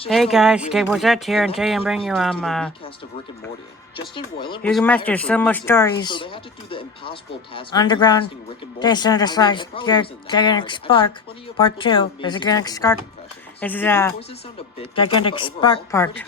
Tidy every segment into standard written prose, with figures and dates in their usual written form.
Hey guys, Duel Audette here, and today I'm bringing you you can master Solo Stories, Underground Data Courier, Gigantic Spark, Part 2. There's a Gigantic Spark. This is a Gigantic Spark part.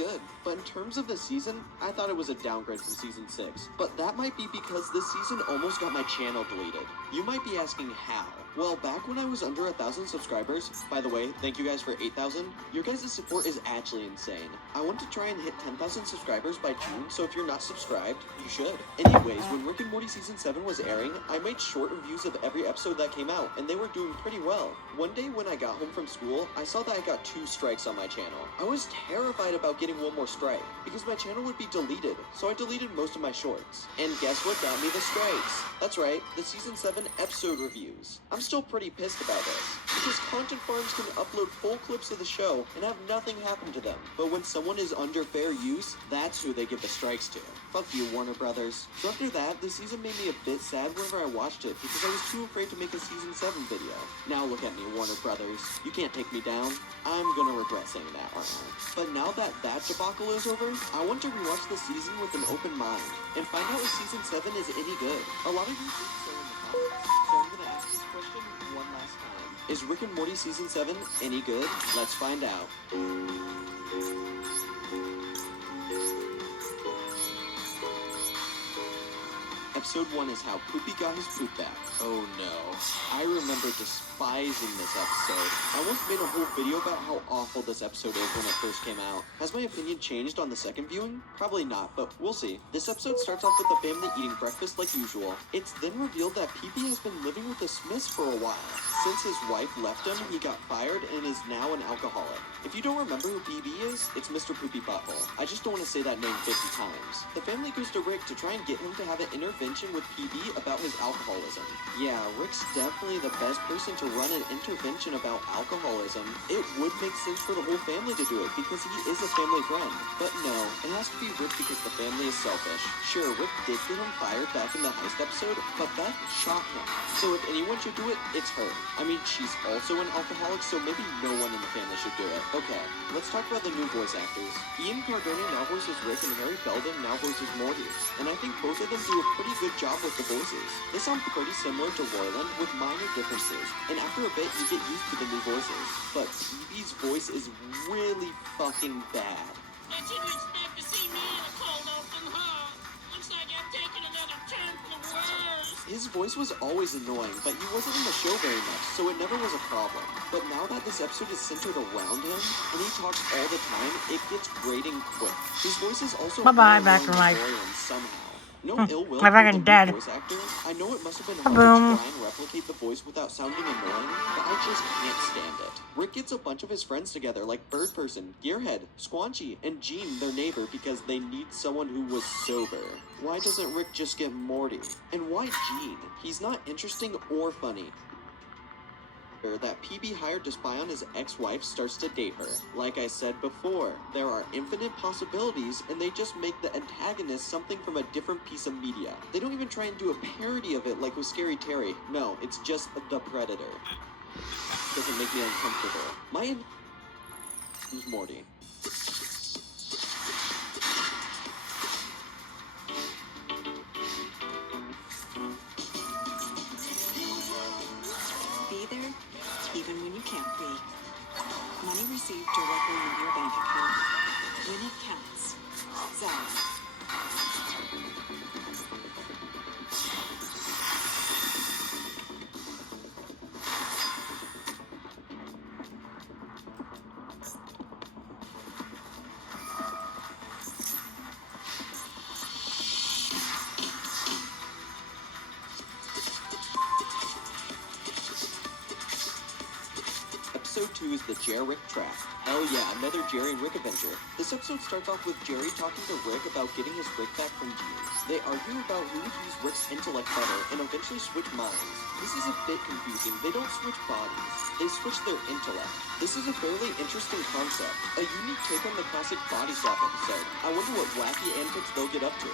But in terms of the season, I thought it was a downgrade from Season 6. But that might be because this season almost got my channel deleted. You might be asking how. Well, back when I was under 1,000 subscribers, by the way, thank you guys for 8,000, your guys' support is actually insane. I want to try and hit 10,000 subscribers by June, so if you're not subscribed, you should. Anyways, when Rick and Morty Season 7 was airing, I made short reviews of every episode that came out, and they were doing pretty well. One day when I got home from school, I saw that I got 2 strikes on my channel. I was terrified about getting one more strike, because my channel would be deleted, so I deleted most of my shorts. And guess what got me the strikes? That's right, the Season 7 episode reviews. I'm still pretty pissed about this, because content farms can upload full clips of the show and have nothing happen to them. But when someone is under fair use, that's who they give the strikes to. Fuck you, Warner Brothers. So after that, the season made me a bit sad whenever I watched it, because I was too afraid to make a Season 7 video. Now look at me, Warner Brothers. You can't take me down. I'm gonna regret saying that right now. But now that debacle is over, I want to rewatch the season with an open mind, and find out if Season 7 is any good. A lot of you think so in the comments, so I'm gonna ask this question one last time. Is Rick and Morty Season 7 any good? Let's find out. Episode 1 is how Poopy got his poop back. Oh no. I remember despising this episode. I almost made a whole video about how awful this episode is when it first came out. Has my opinion changed on the second viewing? Probably not, but we'll see. This episode starts off with the family eating breakfast like usual. It's then revealed that PB has been living with the Smiths for a while. Since his wife left him, he got fired and is now an alcoholic. If you don't remember who PB is, it's Mr. Poopy Butthole. I just don't want to say that name 50 times. The family goes to Rick to try and get him to have an intervention with PB about his alcoholism. Yeah, Rick's definitely the best person to run an intervention about alcoholism. It would make sense for the whole family to do it because he is a family friend. But no, it has to be Rick because the family is selfish. Sure, Rick did get him fired back in the heist episode, but Beth shot him. So if anyone should do it, it's her. I mean, she's also an alcoholic, so maybe no one in the family should do it. Okay, let's talk about the new voice actors. Ian Cardone now voices Rick and Harry Belden now voices Morty. And I think both of them do a pretty good job with the voices. They sound pretty similar to Roiland with minor differences, and after a bit you get used to the new voices. But PB's voice is really fucking bad. I didn't expect to see me in a cold open heart. Looks like I'm taking another turn for the worse. His voice was always annoying, but he wasn't in the show very much, so it never was a problem. But now that this episode is centered around him, and he talks all the time, it gets grating quick. His voice is also Back from my somehow. No ill will my toward fucking the dead. voice actor. I know it must have been hard Boom. to try and replicate the voice without sounding annoying, but I just can't stand it. Rick gets a bunch of his friends together like Bird Person, Gearhead, Squanchy, and Gene, their neighbor, because they need someone who was sober. Why doesn't Rick just get Morty? And why Gene? He's not interesting or funny. That PB hired to spy on his ex-wife starts to date her. Like I said before, there are infinite possibilities, and they just make the antagonist something from a different piece of media. They don't even try and do a parody of it like with Scary Terry. No, it's just the Predator. Doesn't make me uncomfortable. My is Morty. Be there, even when you can't be. Money received directly into your bank account. When it counts. Zara. Episode 2 is the Rick Trap. Hell yeah, another Jerry and Rick adventure. This episode starts off with Jerry talking to Rick about getting his Rick back from Gene. They argue about who would use Rick's intellect better and eventually switch minds. This is a bit confusing. They don't switch bodies. They switch their intellect. This is a fairly interesting concept. A unique take on the classic body swap episode. I wonder what wacky antics they'll get up to.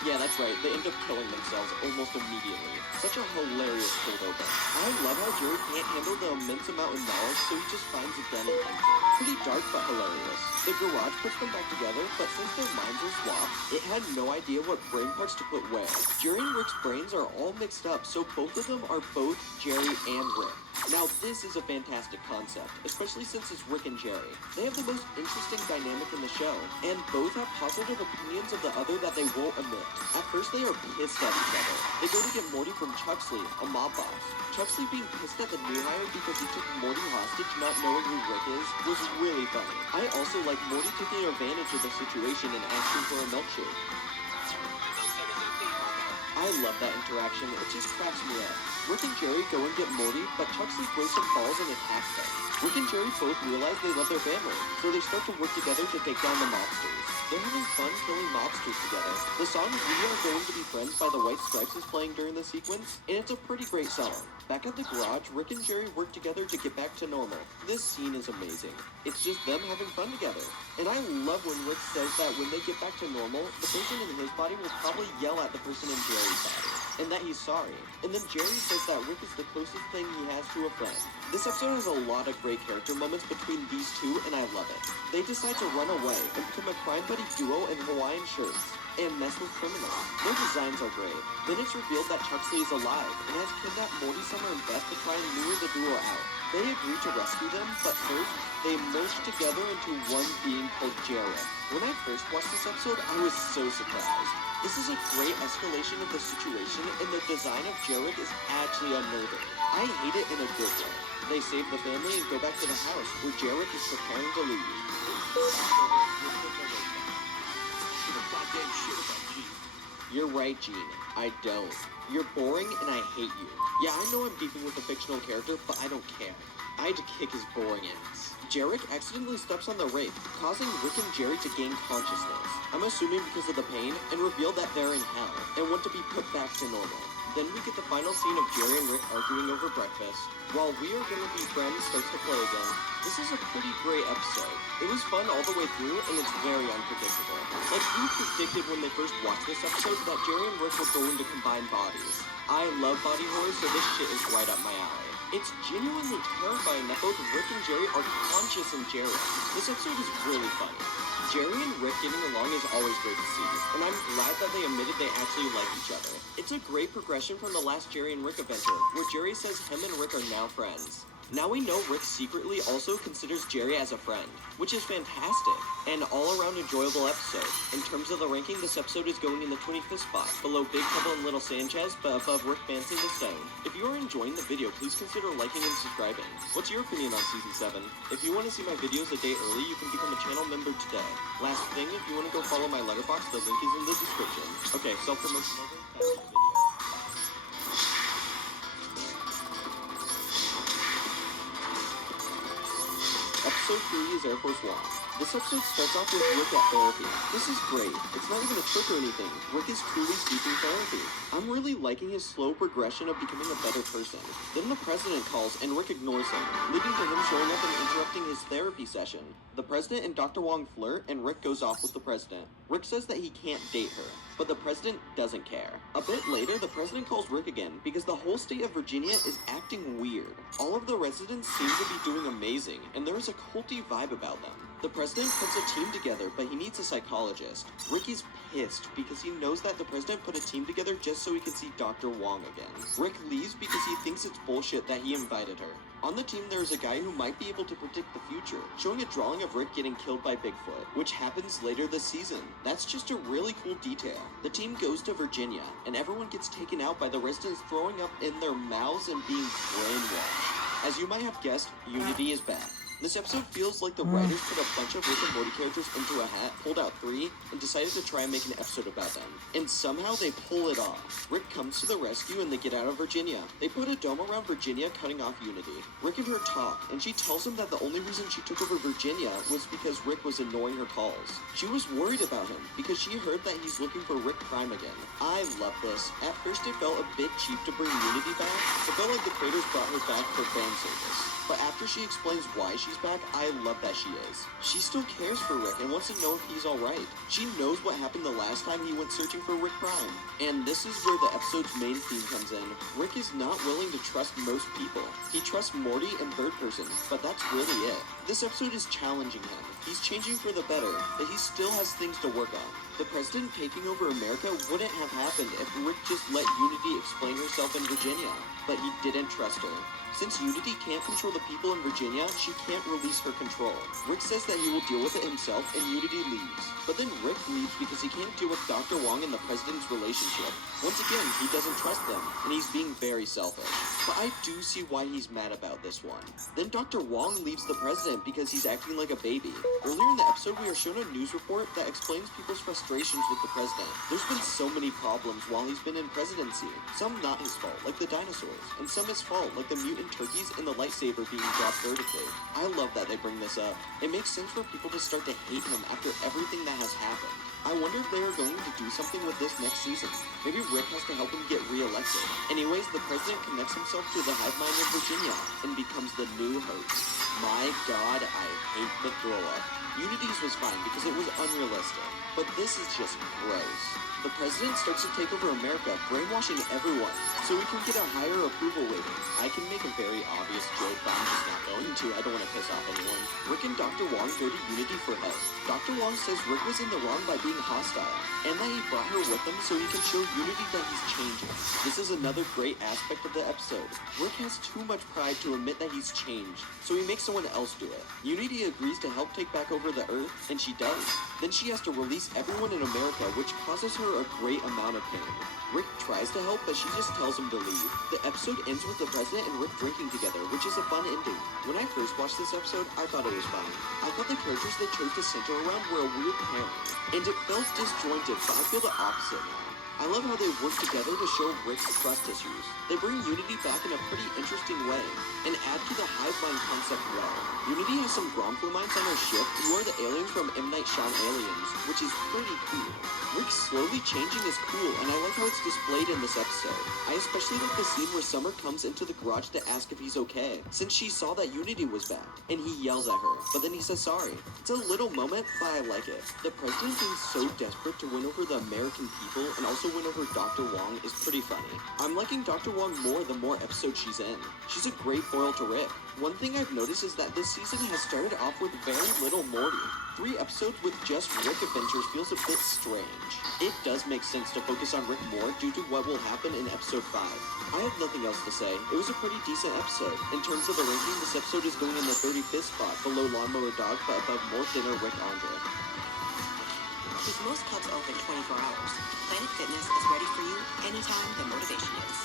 Yeah, that's right. They end up killing themselves almost immediately. Such a hilarious cold open. I love how Jerry can't handle the immense amount of knowledge, so he just finds a den and ends it. Pretty dark but hilarious. The garage puts them back together, but since their minds were swapped, it had no idea what brain parts to put where. Jerry and Rick's brains are all mixed up, so both of them are both Jerry and Rick. Now this is a fantastic concept, especially since it's Rick and Jerry. They have the most interesting dynamic in the show, and both have positive opinions of the other that they won't admit. At first they are pissed at each other. They go to get Morty from Chuxley, a mob boss. Chuxley being pissed at the new hire because he took Morty hostage not knowing who Rick is was really funny. I also like Morty taking advantage of the situation and asking for a milkshake. I love that interaction, it just cracks me up. Rick and Jerry go and get Morty, but Chuxley throws some balls and attacks them. Rick and Jerry both realize they love their family, so they start to work together to take down the mobsters. They're having fun killing mobsters together. The song We Are Going to Be Friends by the White Stripes is playing during the sequence, and it's a pretty great song. Back at the garage, Rick and Jerry work together to get back to normal. This scene is amazing. It's just them having fun together. And I love when Rick says that when they get back to normal, the person in his body will probably yell at the person in Jerry's body, and that he's sorry. And then Jerry says that Rick is the closest thing he has to a friend. This episode has a lot of great character moments between these two, and I love it. They decide to run away and become a crime buddy duo in Hawaiian shirts and mess with criminals. Their designs are great. Then it's revealed that Chuxley is alive and has kidnapped Morty, Summer, and Beth to try and lure the duo out. They agree to rescue them, but first, they merge together into one being called Jarek. When I first watched this episode, I was so surprised. This is a great escalation of the situation, and the design of Jarek is actually unnerving. I hate it in a good way. They save the family and go back to the house, where Jarek is preparing to leave. You're right, Gene. I don't. You're boring and I hate you. Yeah, I know I'm beefing with a fictional character, but I don't care. I had to kick his boring ass. Jarek accidentally steps on the rape, causing Rick and Jerry to gain consciousness. I'm assuming because of the pain, and reveal that they're in hell, and want to be put back to normal. Then we get the final scene of Jerry and Rick arguing over breakfast, while We Are Gonna Be Friends starts to play again. This is a pretty great episode. It was fun all the way through, and it's very unpredictable. Like, who predicted when they first watched this episode that Jerry and Rick were going to combine bodies? I love body horror, so this shit is right up my alley. It's genuinely terrifying that both Rick and Jerry are conscious in Jerry. This episode is really funny. Jerry and Rick getting along is always great to see, and I'm glad that they admitted they actually like each other. It's a great progression from the last Jerry and Rick adventure, where Jerry says him and Rick are now friends. Now we know Rick secretly also considers Jerry as a friend, which is fantastic, and all-around enjoyable episode. In terms of the ranking, this episode is going in the 25th spot, below Big Trouble in Little Sanchez, but above Rick Dancing the Stone. If you are enjoying the video, please consider liking and subscribing. What's your opinion on Season 7? If you want to see my videos a day early, you can become a channel member today. Last thing, if you want to go follow my letterbox, the link is in the description. Okay, self-promotion over, back to the video. Episode 3 is Air Force One. This episode starts off with Rick at therapy. This is great. It's not even a trick or anything. Rick is truly seeking therapy. I'm really liking his slow progression of becoming a better person. Then the president calls and Rick ignores him, leading to him showing up and interrupting his therapy session. The president and Dr. Wong flirt and Rick goes off with the president. Rick says that he can't date her, but the president doesn't care. A bit later, the president calls Rick again because the whole state of Virginia is acting weird. All of the residents seem to be doing amazing, and there is a culty vibe about them. The president puts a team together, but he needs a psychologist. Rick is pissed because he knows that the president put a team together just so he can see Dr. Wong again. Rick leaves because he thinks it's bullshit that he invited her. On the team, there is a guy who might be able to predict the future, showing a drawing of Rick getting killed by Bigfoot, which happens later this season. That's just a really cool detail. The team goes to Virginia, and everyone gets taken out by the residents throwing up in their mouths and being brainwashed. As you might have guessed, Unity is back. This episode feels like the writers put a bunch of Rick and Morty characters into a hat, pulled out 3, and decided to try and make an episode about them. And somehow they pull it off. Rick comes to the rescue and they get out of Virginia. They put a dome around Virginia, cutting off Unity. Rick and her talk, and she tells him that the only reason she took over Virginia was because Rick was ignoring her calls. She was worried about him because she heard that he's looking for Rick Prime again. I love this. At first it felt a bit cheap to bring Unity back. It felt like the creators brought her back for fan service. But after she explains why she she's back, I love that she is. She still cares for Rick and wants to know if he's alright. She knows what happened the last time he went searching for Rick Prime. And this is where the episode's main theme comes in. Rick is not willing to trust most people. He trusts Morty and Bird Person, but that's really it. This episode is challenging him. He's changing for the better, but he still has things to work on. The president taking over America wouldn't have happened if Rick just let Unity explain herself in Virginia, but he didn't trust her. Since Unity can't control the people in Virginia, she can't release her control. Rick says that he will deal with it himself, and Unity leaves. But then Rick leaves because he can't deal with Dr. Wong and the president's relationship. Once again, he doesn't trust them, and he's being very selfish. But I do see why he's mad about this one. Then Dr. Wong leaves the president because he's acting like a baby. Earlier in the episode, we are shown a news report that explains people's frustrations with the president. There's been so many problems while he's been in presidency. Some not his fault, like the dinosaurs, and some his fault, like the mutant turkeys and the lightsaber being dropped vertically. I love that they bring this up. It makes sense for people to start to hate him after everything that has happened. I wonder if they are going to do something with this next season. Maybe Rick has to help him get re-elected. Anyways, the president connects himself to the hive mind of Virginia and becomes the new host. My god, I hate the throw-up. Unity's was fine because it was unrealistic, but this is just gross. The president starts to take over America, brainwashing everyone, so we can get a higher approval rating. I can make a very obvious joke, but I'm just not going to. I don't want to piss off anyone. Rick and Dr. Wong go to Unity for help. Dr. Wong says Rick was in the wrong by being hostile, and that he brought her with him so he can show Unity that he's changing. This is another great aspect of the episode. Rick has too much pride to admit that he's changed, so he makes someone else do it. Unity agrees to help take back over the Earth, and she does. Then she has to release everyone in America, which causes her a great amount of pain. Rick tries to help, but she just tells him to leave. The episode ends with the president and Rick drinking together, which is a fun ending. When I first watched this episode, I thought it was fine. I thought the characters they chose to center around were a weird pairing, and it felt disjointed, but I feel the opposite now. I love how they work together to show Rick's trust issues. They bring Unity back in a pretty interesting way, and add to the hive mind concept well. Unity has some Gromflemines on her ship, who are the aliens from M. Night Shyamalan Aliens, which is pretty cool. Rick slowly changing is cool, and I like how it's displayed in this episode. I especially like the scene where Summer comes into the garage to ask if he's okay, since she saw that Unity was back, and he yells at her, but then he says sorry. It's a little moment, but I like it. The president being so desperate to win over the American people, and also win over Dr. Wong is pretty funny. I'm liking Dr. Wong more the more episodes she's in. She's a great foil to Rick. One thing I've noticed is that this season has started off with very little Morty. 3 episodes with just Rick adventures feels a bit strange. It does make sense to focus on Rick more due to what will happen in episode 5. I have nothing else to say. It was a pretty decent episode. In terms of the ranking, this episode is going in the 35th spot, below Lawnmower Dog, but above More Dinner Rick Andre. With most clubs open 24 hours, Planet Fitness is ready for you anytime the motivation is.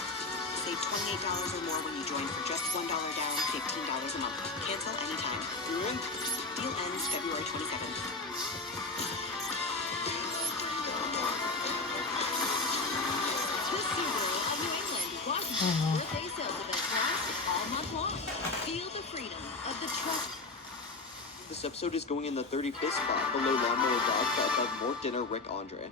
Save $28 or more when you join for just $1 down, $15 a month. Cancel anytime. You're in? Deal ends February 27th. Twisty World of New England Washington's birthday sales event lasts all month long. Feel the freedom of the trust. This episode is going in the 35th spot, below Lawnmower Dog, but above More Dinner Rick Andre.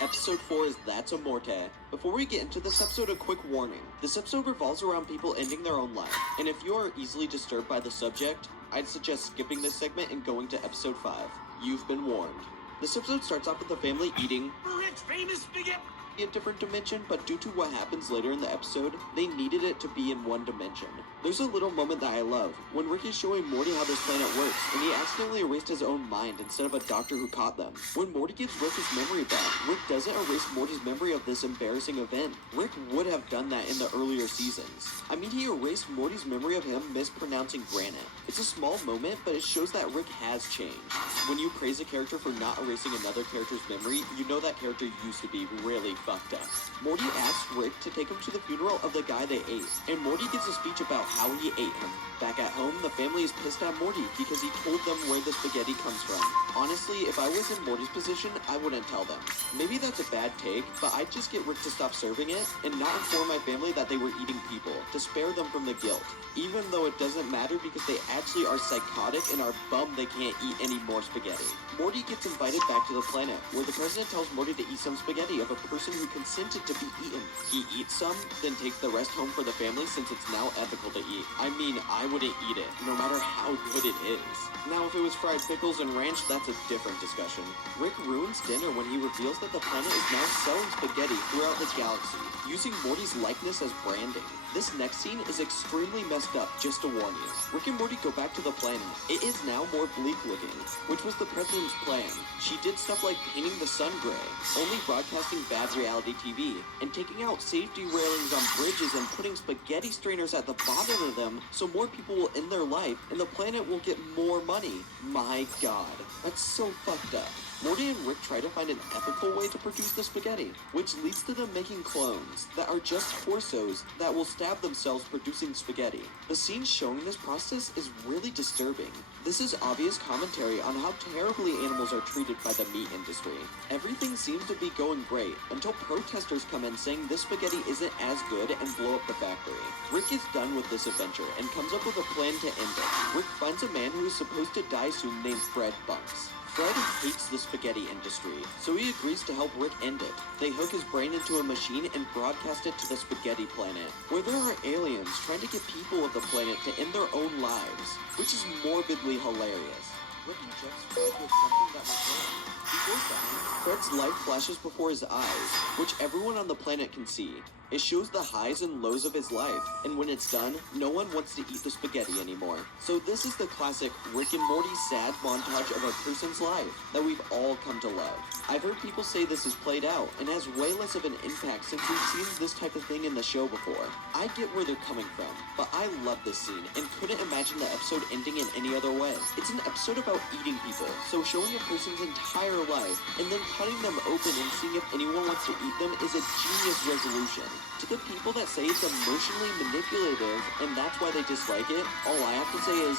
Episode 4 is That's a Morte. Before we get into this episode, a quick warning. This episode revolves around people ending their own life, and if you are easily disturbed by the subject, I'd suggest skipping this segment and going to episode 5. You've been warned. This episode starts off with the family eating Rick's famous spaghetti. a different dimension, but due to what happens later in the episode, they needed it to be in one dimension. There's a little moment that I love, when Rick is showing Morty how this planet works, and he accidentally erased his own mind instead of a doctor who caught them. When Morty gives Rick his memory back, Rick doesn't erase Morty's memory of this embarrassing event. Rick would have done that in the earlier seasons. I mean, he erased Morty's memory of him mispronouncing granite. It's a small moment, but it shows that Rick has changed. When you praise a character for not erasing another character's memory, you know that character used to be really fucked up. Morty asks Rick to take him to the funeral of the guy they ate, and Morty gives a speech about how he ate him. Back at home, the family is pissed at Morty because he told them where the spaghetti comes from. Honestly, if I was in Morty's position, I wouldn't tell them. Maybe that's a bad take, but I'd just get Rick to stop serving it and not inform my family that they were eating people, to spare them from the guilt. Even though it doesn't matter because they actually are psychotic and are bummed they can't eat any more spaghetti. Morty gets invited back to the planet, where the president tells Morty to eat some spaghetti of a person person who consented to be eaten. He eats some, then takes the rest home for the family since it's now ethical to eat. I mean, I wouldn't eat it, no matter how good it is. Now, if it was fried pickles and ranch, that's a different discussion. Rick ruins dinner when he reveals that the planet is now selling spaghetti throughout the galaxy, using Morty's likeness as branding. This next scene is extremely messed up, just to warn you. Rick and Morty go back to the planet. It is now more bleak looking, which was the president's plan. She did stuff like painting the sun gray, only broadcasting bad reality TV, and taking out safety railings on bridges and putting spaghetti strainers at the bottom of them so more people will end their life and the planet will get more money. My god, that's so fucked up. Morty and Rick try to find an ethical way to produce the spaghetti, which leads to them making clones that are just torsos that will stab themselves producing spaghetti. The scene showing this process is really disturbing. This is obvious commentary on how terribly animals are treated by the meat industry. Everything seems to be going great until protesters come in saying this spaghetti isn't as good and blow up the factory. Rick is done with this adventure and comes up with a plan to end it. Rick finds a man who is supposed to die soon named Fred Bunks. Fred hates the spaghetti industry, so he agrees to help Rick end it. They hook his brain into a machine and broadcast it to the spaghetti planet, where there are aliens trying to get people of the planet to end their own lives, which is morbidly hilarious. Rick injects Fred with something that will kill him. Before dying, Fred's life flashes before his eyes, which everyone on the planet can see. It shows the highs and lows of his life, and when it's done, no one wants to eat the spaghetti anymore. So this is the classic Rick and Morty sad montage of a person's life that we've all come to love. I've heard people say this is played out and has way less of an impact since we've seen this type of thing in the show before. I get where they're coming from, but I love this scene and couldn't imagine the episode ending in any other way. It's an episode about eating people, so showing a person's entire life and then cutting them open and seeing if anyone wants to eat them is a genius resolution. To the people that say it's emotionally manipulative and that's why they dislike it, all I have to say is,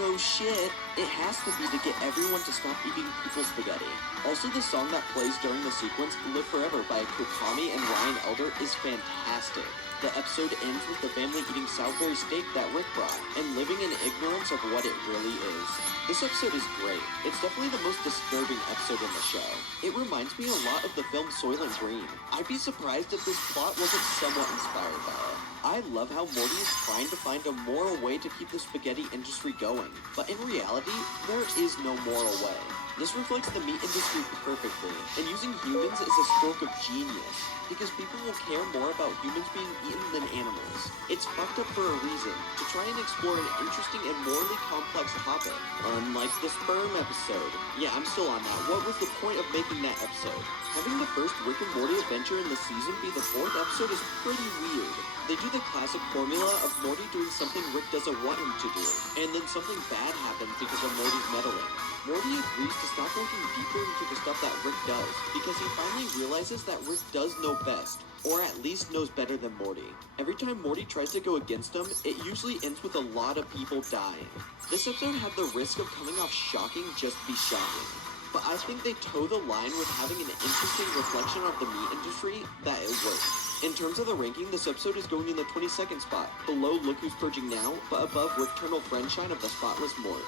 no shit, it has to be to get everyone to stop eating people's spaghetti. Also, the song that plays during the sequence, Live Forever by Kokami and Ryan Elder, is fantastic. The episode ends with the family eating Salisbury steak that Rick brought, and living in ignorance of what it really is. This episode is great. It's definitely the most disturbing episode in the show. It reminds me a lot of the film Soylent Green. I'd be surprised if this plot wasn't somewhat inspired by it. I love how Morty is trying to find a moral way to keep the spaghetti industry going, but in reality, there is no moral way. This reflects the meat industry perfectly, and using humans is a stroke of genius, because people will care more about humans being eaten than animals. It's fucked up for a reason, to try and explore an interesting and morally complex topic, unlike the sperm episode. Yeah, I'm still on that. What was the point of making that episode? Having the first Rick and Morty adventure in the season be the 4th episode is pretty weird. They do the classic formula of Morty doing something Rick doesn't want him to do, and then something bad happens because of Morty's meddling. Morty agrees to stop looking deeper into the stuff that Rick does, because he finally realizes that Rick does know best, or at least knows better than Morty. Every time Morty tries to go against him, it usually ends with a lot of people dying. This episode had the risk of coming off shocking just to be shocking. But I think they toe the line with having an interesting reflection of the meat industry that it works. In terms of the ranking, this episode is going in the 22nd spot, below Look Who's Purging Now, but above Returnal Friendshine of the Spotless Mort.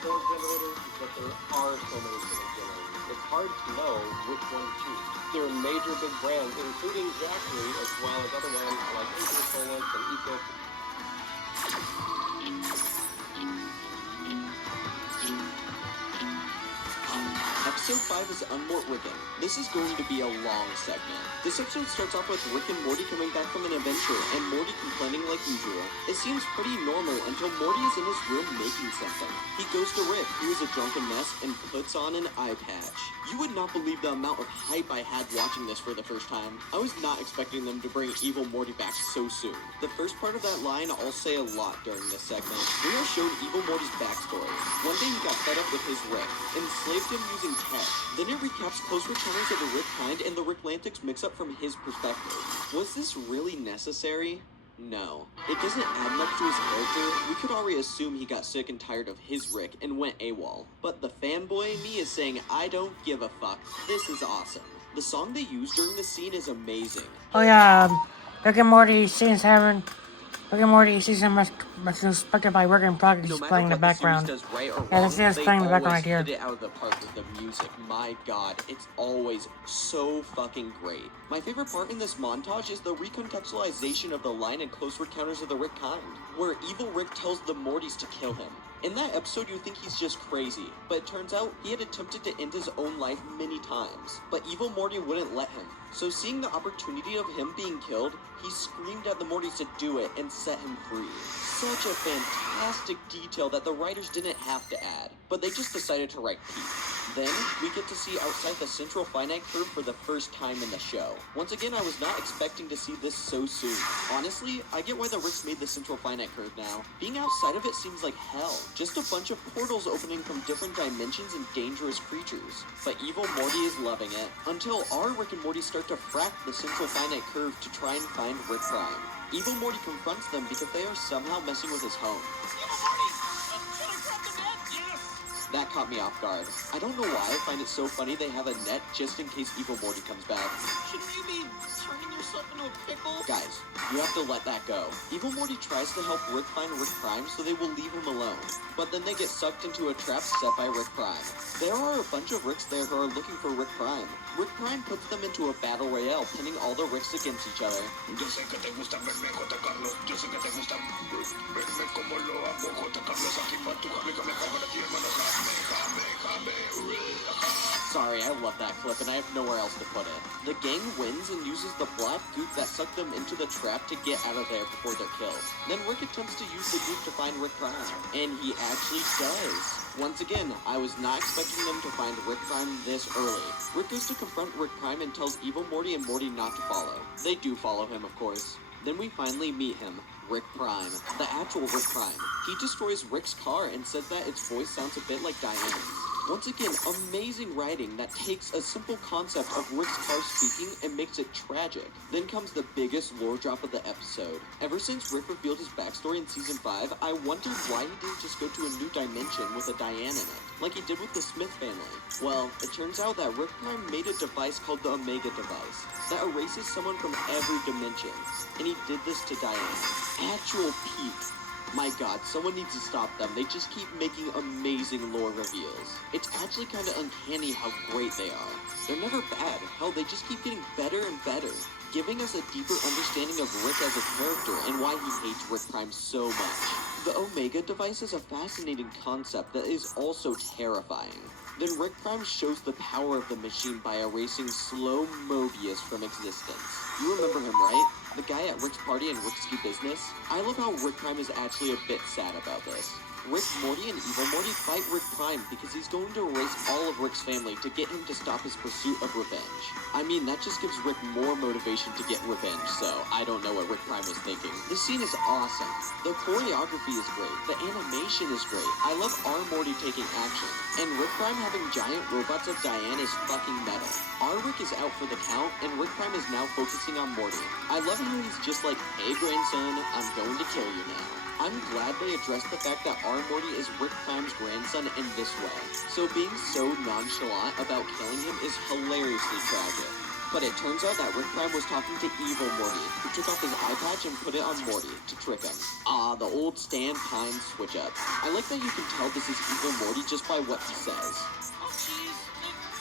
Soul generators is that there are so many soul generators. It's hard to know which one to choose. There are major big brands, including Jackery, as well as other ones like Intersolus and Eco. Episode 5 is Unmort Rickon. This is going to be a long segment. This episode starts off with Rick and Morty coming back from an adventure and Morty complaining like usual. It seems pretty normal until Morty is in his room making something. He goes to Rick, who is a drunken mess, and puts on an eye patch. You would not believe the amount of hype I had watching this for the first time. I was not expecting them to bring evil Morty back so soon. The first part of that line I'll say a lot during this segment. We are shown evil Morty's backstory. One day he got fed up with his Rick, enslaved him using tech. Then it recaps close encounters of the Rick kind and the Ricklantics mix-up from his perspective. Was this really necessary? No. It doesn't add much to his character. We could already assume he got sick and tired of his Rick and went AWOL. But the fanboy in me is saying, I don't give a fuck. This is awesome. The song they use during the scene is amazing. Oh yeah, Rick and Morty scenes having Rick and Morty season was respected by Rick and Prodigy No matter playing in the what the series background. does right or Yeah, wrong, this is they playing in the background always right here. hit it out of the park with the music. My god, it's always so fucking great. My favorite part in this montage is the recontextualization of the line in Close Encounters of the Rick Kind, where evil Rick tells the Mortys to kill him. In that episode, you think he's just crazy, but it turns out he had attempted to end his own life many times, but evil Morty wouldn't let him. So seeing the opportunity of him being killed, he screamed at the Mortys to do it and set him free. Such a fantastic detail that the writers didn't have to add, but they just decided to write Pete. Then, we get to see outside the central finite curve for the first time in the show. Once again, I was not expecting to see this so soon. Honestly, I get why the Ricks made the central finite curve now. Being outside of it seems like hell. Just a bunch of portals opening from different dimensions and dangerous creatures. But evil Morty is loving it, until our Rick and Morty start to frack the central finite curve to try and find Rick Prime. Evil Morty confronts them because they are somehow messing with his home. That caught me off guard. I don't know why I find it so funny they have a net just in case Evil Morty comes back. Shouldn't you be turning yourself into a pickle? Guys, you have to let that go. Evil Morty tries to help Rick find Rick Prime so they will leave him alone. But then they get sucked into a trap set by Rick Prime. There are a bunch of Ricks there who are looking for Rick Prime. Rick Prime puts them into a battle royale, pinning all the Ricks against each other. Yo sé que te gusta verme, J. Carlos. Yo sé que te gusta verme como lo amo, J. Carlos. Aquí pa' tu jame, jame, jame, ti, hermano, jame, jame, jame. Sorry, I love that clip and I have nowhere else to put it. The gang wins and uses the black goop that sucked them into the trap to get out of there before they're killed. Then Rick attempts to use the goop to find Rick Prime, and he actually does. Once again, I was not expecting them to find Rick Prime this early. Rick goes to confront Rick Prime and tells evil Morty and Morty not to follow. They do follow him, of course. Then we finally meet him, Rick Prime, the actual Rick Prime. He destroys Rick's car and says that its voice sounds a bit like Diane's. Once again, amazing writing that takes a simple concept of Rick's car speaking and makes it tragic. Then comes the biggest lore drop of the episode. Ever since Rick revealed his backstory in Season 5, I wondered why he didn't just go to a new dimension with a Diane in it, like he did with the Smith family. Well, it turns out that Rick Prime made a device called the Omega device that erases someone from every dimension, and he did this to Diane. Actual peak. My god, someone needs to stop them. They just keep making amazing lore reveals. It's actually kind of uncanny how great they are. They're never bad. Hell, they just keep getting better and better, giving us a deeper understanding of Rick as a character and why he hates Rick Prime so much. The Omega device is a fascinating concept that is also terrifying. Then Rick Prime shows the power of the machine by erasing Slow Mobius from existence. You remember him, right? The guy at Rick's party and Rick's ski business? I love how Rick Prime is actually a bit sad about this. Rick, Morty, and Evil Morty fight Rick Prime because he's going to erase all of Rick's family to get him to stop his pursuit of revenge. I mean, that just gives Rick more motivation to get revenge, so I don't know what Rick Prime was thinking. This scene is awesome. The choreography is great. The animation is great. I love our Morty taking action. And Rick Prime having giant robots of Diane is fucking metal. Our Rick is out for the count, and Rick Prime is now focusing on Morty. I love how he's just like, hey grandson, I'm going to kill you now. I'm glad they addressed the fact that our Morty is Rick Prime's grandson in this way. So being so nonchalant about killing him is hilariously tragic. But it turns out that Rick Prime was talking to evil Morty, who took off his eye patch and put it on Morty to trick him. Ah, the old Stan Pine switch up. I like that you can tell this is evil Morty just by what he says. Oh, jeez.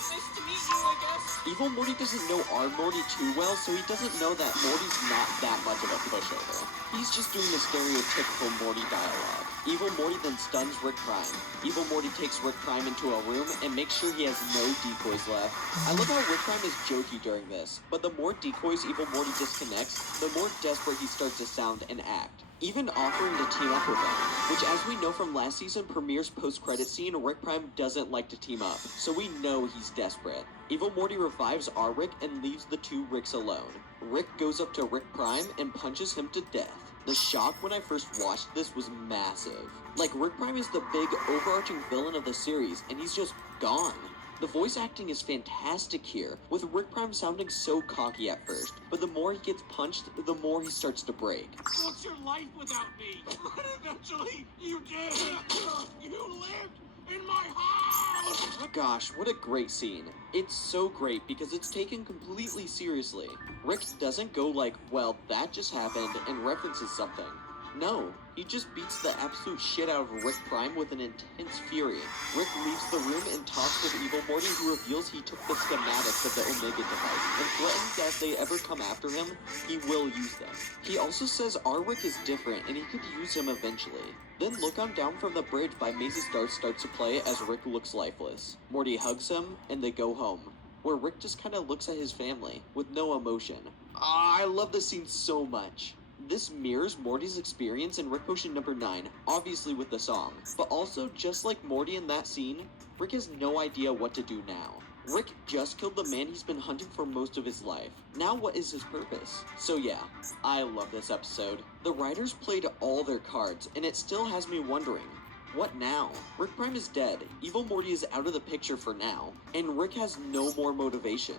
Nice to meet you, I guess. Evil Morty doesn't know our Morty too well, so he doesn't know that Morty's not that much of a pushover. He's just doing the stereotypical Morty dialogue. Evil Morty then stuns Rick Prime. Evil Morty takes Rick Prime into a room and makes sure he has no decoys left. I love how Rick Prime is jokey during this, but the more decoys Evil Morty disconnects, the more desperate he starts to sound and act. Even offering to team up with him, which as we know from last season premiere's post-credit scene, Rick Prime doesn't like to team up, so we know he's desperate. Evil Morty revives our Rick and leaves the two Ricks alone. Rick goes up to Rick Prime and punches him to death. The shock when I first watched this was massive. Like, Rick Prime is the big overarching villain of the series, and he's just gone. The voice acting is fantastic here, with Rick Prime sounding so cocky at first, but the more he gets punched, the more he starts to break. What's your life without me? But eventually, you did. You lived in my house. Gosh, what a great scene. It's so great because it's taken completely seriously. Rick doesn't go like, well, that just happened, and references something. No, he just beats the absolute shit out of Rick Prime with an intense fury. Rick leaves the room and talks with Evil Morty, who reveals he took the schematics of the Omega device and threatens that if they ever come after him, he will use them. He also says our Rick is different and he could use him eventually. Then Look I'm Down from the Bridge by Maisie Starr starts to play as Rick looks lifeless. Morty hugs him and they go home, where Rick just kind of looks at his family with no emotion. I love this scene so much. This mirrors Morty's experience in Rick Potion number 9, obviously with the song, but also just like Morty in that scene, Rick has no idea what to do now. Rick just killed the man he's been hunting for most of his life. Now what is his purpose? So yeah, I love this episode. The writers played all their cards, and it still has me wondering, what now? Rick Prime is dead, Evil Morty is out of the picture for now, and Rick has no more motivation.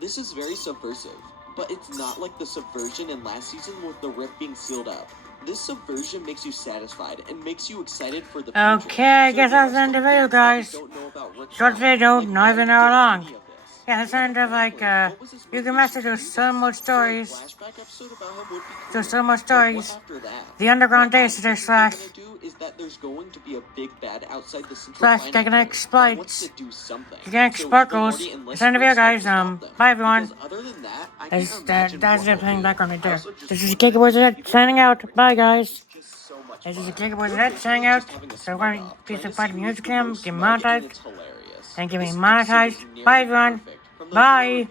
This is very subversive, but it's not like the subversion in last season with the rift being sealed up. This subversion makes you satisfied and makes you excited for the future. Okay, I guess that's the end of the video, guys. Short video, not even an hour long. Yeah, that's the end of, like, you can master those Solo Mode Stories. Those Solo Mode Stories. The Underground Data slash Gigantic Exploits. Gigantic Sparkles. That's the end of the video, guys. Bye, everyone. That's the playing background right there. This is Gigaboys Audette signing out. Bye, guys. This is Gigaboys Audette signing out. So we're going to be subscribed to Music Cam, get monetized, and get me monetized. Bye, everyone. Bye.